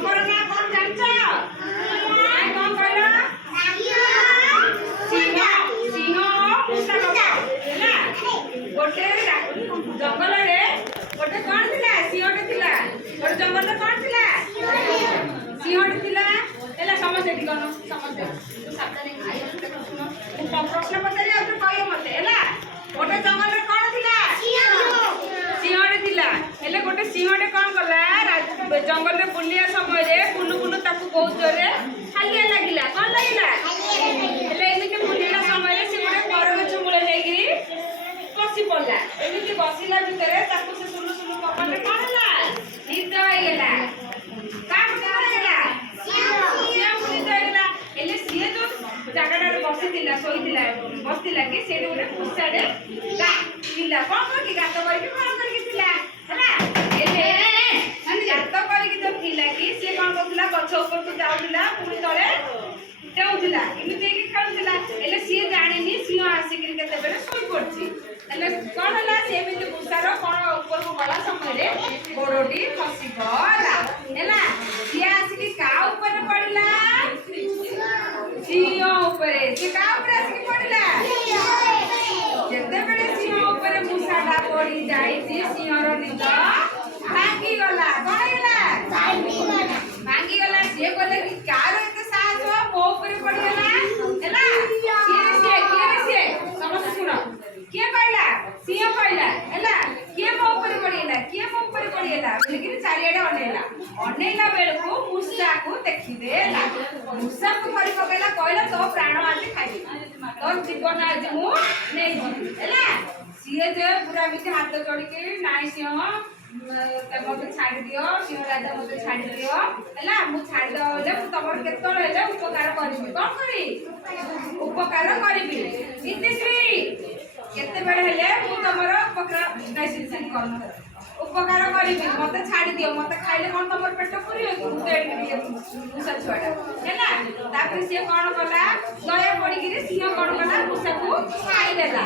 गपर ना कौन जानछ आई कौन कहला सिंह सिंह मुसा गपर हैला गोटे जंगल रे गोटे कौन थिला सिंहटे थिला गोटे जंगल रे कौन थिला सिंहटे थिला हैला समझे दिगनो समझे तू साबधाने आई सुनो प्रश्न पचारे आ तो कहियो मते हैला गोटे जंगल रे कौन थिला सिंहटे थिला हेले गोटे सिंहटे कौन कला जंगल रे बुलिया समय रे कुलु कुलु ताकू बहुत जोरे हालिया लागिला कौन लागिला हेले एमिति बुलिला समय रे से गोटे बरगछ मूले जाईगिरी बसी पड़ला एमिति बसिला भितरे ताकू से सुलु सुलु पवन रे कौन होला निद होइला का होइला सिंह निद होइला हेले सिए जो जागाडा रे बसितिला सोइतिला बसितिला कि सेडे गोटे पुसाडे गा थिला कौन कि गात करके कौन करके थिला हैला हेले गात करके तो थिला कि से कौन करथिला गछ ऊपर तो जाउतिला पुनी तळे जाउतिला इमिति कि खाउतिला हेले सिए जानिनी सिंह आसिकरी केते बेले सोई पड़छि हेले कौन होला से एमिति पुसार कौन ऊपर को गला समय रे गोडोटी खसी गला हैला सिए आसिकी का ऊपर पड़िला सिंह ऊपर से का ऊपर आसिकी पड़िला जेते बेले सिंह ऊपर मुसाडा पड़ी जाई सी सिंहर निद भांगी गला कौन हैला भांगी गला से बोले कि कार एते साहस मो ऊपर पड़ी गला हैला से समझ सुनो के कहला सिंह कहला हैला के मो ऊपर पड़ीला के मो ऊपर पड़ीला लेकिन चारियाडे अनेला बेलको मुसा को देखि देला मुसा को करी पकेला कहला तो प्राण आज खाई तो जीवन आज मु नै हैला सिए जे पूरा बिते हाथ जोड़ी के नाई सिंह मते छाड़ी दियो सिंह राजा मते छाड़ी दियो हैला मु छाड़ी दो ले मु तमर केतल हेले उपकार करिबी कोन करी उपकार करिबी इतिश्री केते बेले हेले मु तमर उपकार नाइसिन सिन करन उपकार करिबी मते छाड़ी दियो मते खाइले कोन तमर पेट पुरियो तू देडी मुसा छुआडा हैला तापर से कोन कला दया पड़ी गिरी सिंह कोन कला मुसा को खाइ देला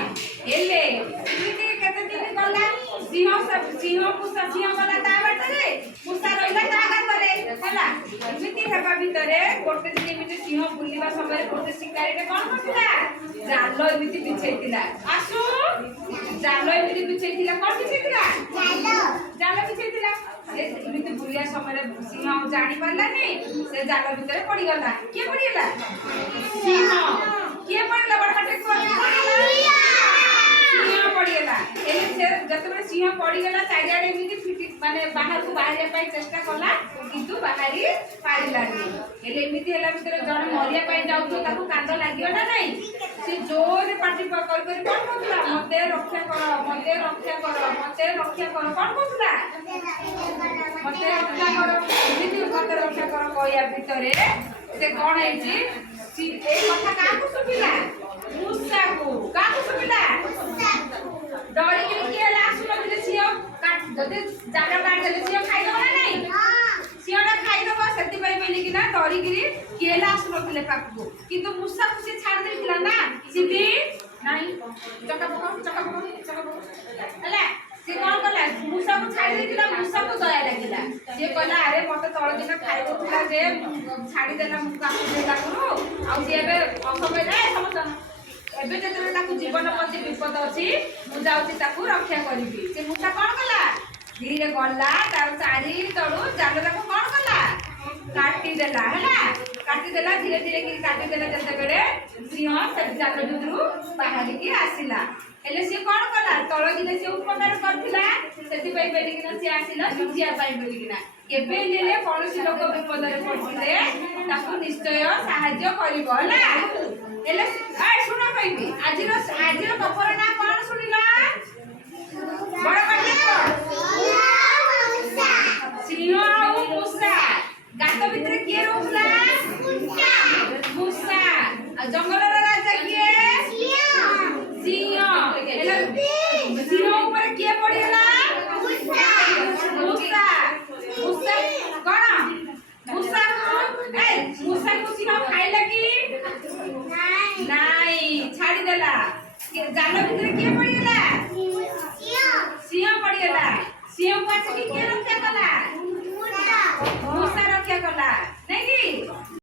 हेले इति केते दिन कला सिंह मुसा सिंह कला ता बाटरे मुसा रहिला ता हातरे हैला इति हेबा भितरे गोटे दिन इमिति सिंह बुलिबा समय गोटे शिकारी रे कोन करथिला जालो इमिति बिछैतिला आसु जालो इमिति बिछैतिला कोन बिछैतिला जालो बिछैतिला इमिति बुलिया समय सिंह जानि परलानी से जालो भितरे पड़ी गला के पड़ी गला सिंह के पड़ला बड़काटे को सिंह पड़ी गला एले से जतबे सिंह पड़ी गला चारियाडे इमिति फिटी माने बाहर को बाहरिया पाई चेष्टा कला किंतु बाहरी पारिलानी एले इमिति हला भितरे जण मरिया पाई जाउतो ताकू कांद लागियो ना नहीं से जोर पाटी कर कर कोन कहतला मते रक्षा कर मते रक्षा कर मते रक्षा कर कोन कहतला मते रक्षा कर इमिति मते रक्षा कर कहया भितरे से कोन हैछि ए कथा काकू सुबिला मुसा को काकू सुबिला डरी के केला सुनो बिले सियो काट जदि जागा काट देले सियो खाइ दो ना नहीं सियोटा खाइ दो सेति पई बेली कि ना डरी गिरी केला सुनो बिले पाकू किंतु मुसा को से छाड़ देथिला ना सिद्धि नहीं चका पको हला से कोन कला मुसा को छाड़ देथिला मुसा को दया लागिला से कहला अरे मते तळ दिन खाइ दोथिला जे छाड़ी देला मु काकू देला करू आ जे बे असमय रे समझन एबे जेते ताकू जीवन प्रति विपद अछि मु जाउची ताकू रक्षा करिबी से मुसा कोन कला धीरे गला तार चारी तळु जालो ताकू कोन कला काटी देला हैला काटी देला धीरे धीरे की काटी देला जते बेले सिंह से जालो भितरु बाहर की आसिला हेले से कोन कला तळ दिले से उपकार करथिला सेति पई बेली किना से आसिला जुजिया पई बेली किना केबे लेले कोनसी लोक विपद रे पड़थिले ताकू निश्चय सहाय्य करिवो हैला हेले आ सुनो कहबी आजिर कपर ना कोन सुनिला बड़ पाटी सिंह और मुसा गात भितर के रोला मुसा जंगल राजा के सिंह हेले सिंह ऊपर के पड़िला मुसा कोन मुसा को सिंह खाइला की नहीं छाड़ी देला जाल भितर के पड़िगला सिंह पड़िगला सिंह पास की के